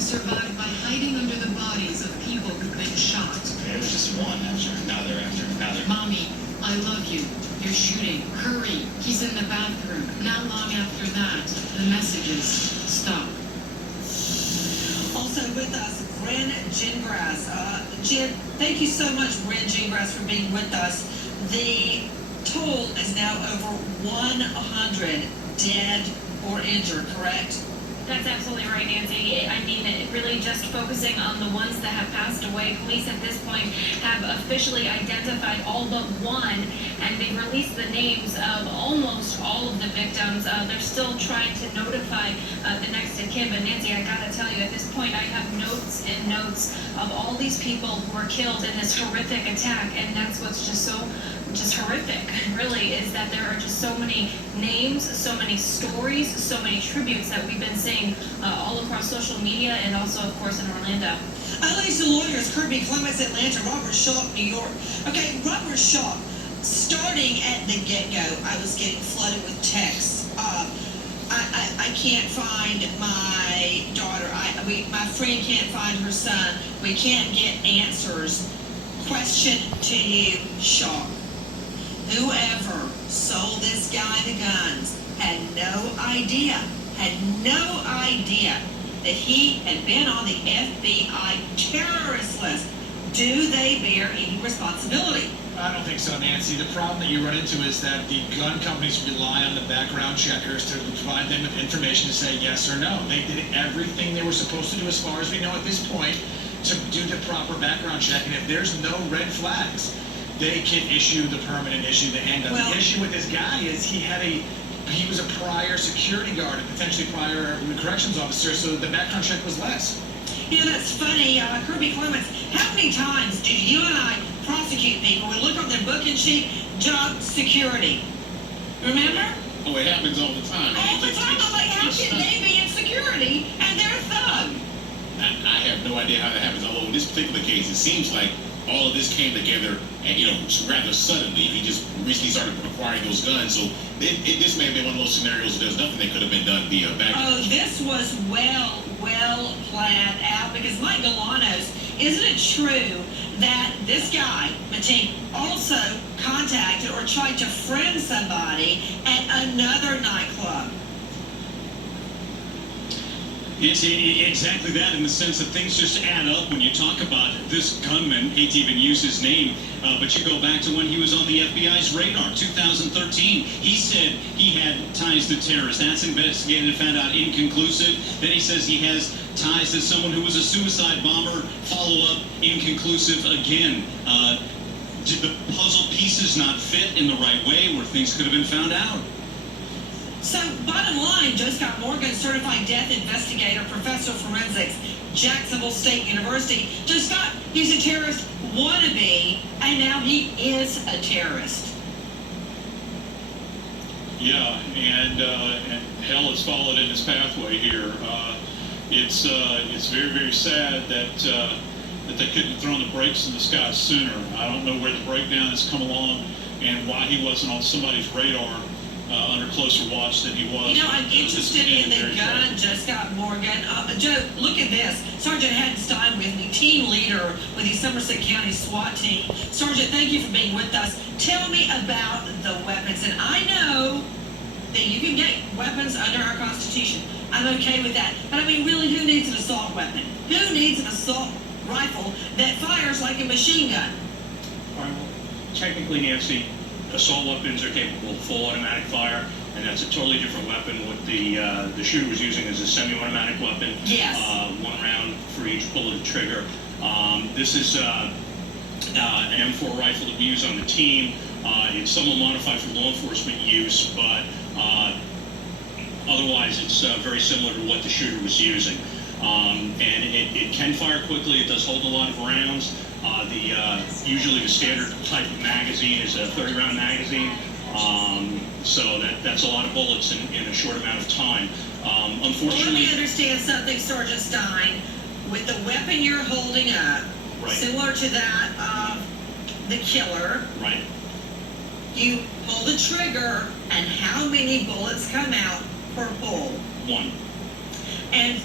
have survived by hiding under the bodies of people who've been shot. It was just one after another after another. Mommy, I love you. You're shooting. Hurry. He's in the bathroom. Not long after that, the messages stop. Also with us, Bryn Gingras. Jen, thank you so much, Bryn Gingras, for being with us. The toll is now over 100 dead or injured, correct? That's absolutely right, Nancy. I mean, really just focusing on the ones that have passed away. Police at this point have officially identified all but one, and they've released the names of almost all of the victims. They're still trying to notify the next of kin, but Nancy, I gotta tell you, at this point, I have notes and notes of all these people who were killed in this horrific attack, and that's what's just horrific, really, is that there are just so many names, so many stories, so many tributes that we've been seeing all across social media and also, of course, in Orlando. Ladies and lawyers, Kirby Clements, Atlanta, Robert Shaw, New York. Okay, Robert Shaw, starting at the get-go, I was getting flooded with texts. I can't find my daughter. My friend can't find her son. We can't get answers. Question to you, Shaw. Whoever sold this guy the guns had no idea that he had been on the FBI terrorist list. Do they bear any responsibility? I don't think so, Nancy. The problem that you run into is that the gun companies rely on the background checkers to provide them with information to say yes or no. They did everything they were supposed to do, as far as we know at this point, to do the proper background check. And if there's no red flags, they can issue the permanent issue, the handgun. Well, the issue with this guy is he was a prior security guard, and potentially prior corrections officer, so the background check was less. You know, that's funny, Kirby Clements, how many times do you and I prosecute people? We look on their booking sheet, job security. Remember? Oh, it happens all the time. All the time. I'm like, how can they be in security and they're a thug? I have no idea how that happens. Although in this particular case, it seems like all of this came together, and rather suddenly. He just recently started acquiring those guns, so this may have been one of those scenarios where there's nothing that could have been done via back. Oh, this was well planned out, because Mike Galanos, isn't it true that this guy, Mateen, also contacted or tried to friend somebody at another nightclub? It's exactly that, in the sense that things just add up when you talk about this gunman. Hate to even use his name, but you go back to when he was on the FBI's radar, 2013. He said he had ties to terrorists. That's investigated and found out inconclusive. Then he says he has ties to someone who was a suicide bomber. Follow up, inconclusive again. Did the puzzle pieces not fit in the right way where things could have been found out? So, bottom line, Joe Scott Morgan, certified death investigator, professor of forensics, Jacksonville State University. Joe Scott, he's a terrorist wannabe, and now he is a terrorist. Yeah, and hell has followed in his pathway here. It's very, very sad that they couldn't have thrown the brakes in the sky sooner. I don't know where the breakdown has come along and why he wasn't on somebody's radar under closer watch than he was. You know, I'm interested in the gun, Joe Scott Morgan. Joe, look at this. Sergeant Haddon with me, team leader with the Somerset County SWAT team. Sergeant, thank you for being with us. Tell me about the weapons. And I know that you can get weapons under our Constitution. I'm okay with that. But I mean, really, who needs an assault weapon? Who needs an assault rifle that fires like a machine gun? Well, technically, Nancy, assault weapons are capable of full automatic fire, and that's a totally different weapon. What the shooter was using is a semi-automatic weapon. Yes. 1 round for each pull of the trigger. This is an M4 rifle that we use on the team. It's somewhat modified for law enforcement use, but otherwise it's very similar to what the shooter was using. And it can fire quickly. It does hold a lot of rounds. Usually the standard type of magazine is a 30-round magazine, so that's a lot of bullets in a short amount of time. Unfortunately, well, let me understand something, Sergeant Stein. With the weapon you're holding up, right, similar to that of the killer, right, you pull the trigger, and how many bullets come out per pull? 1. And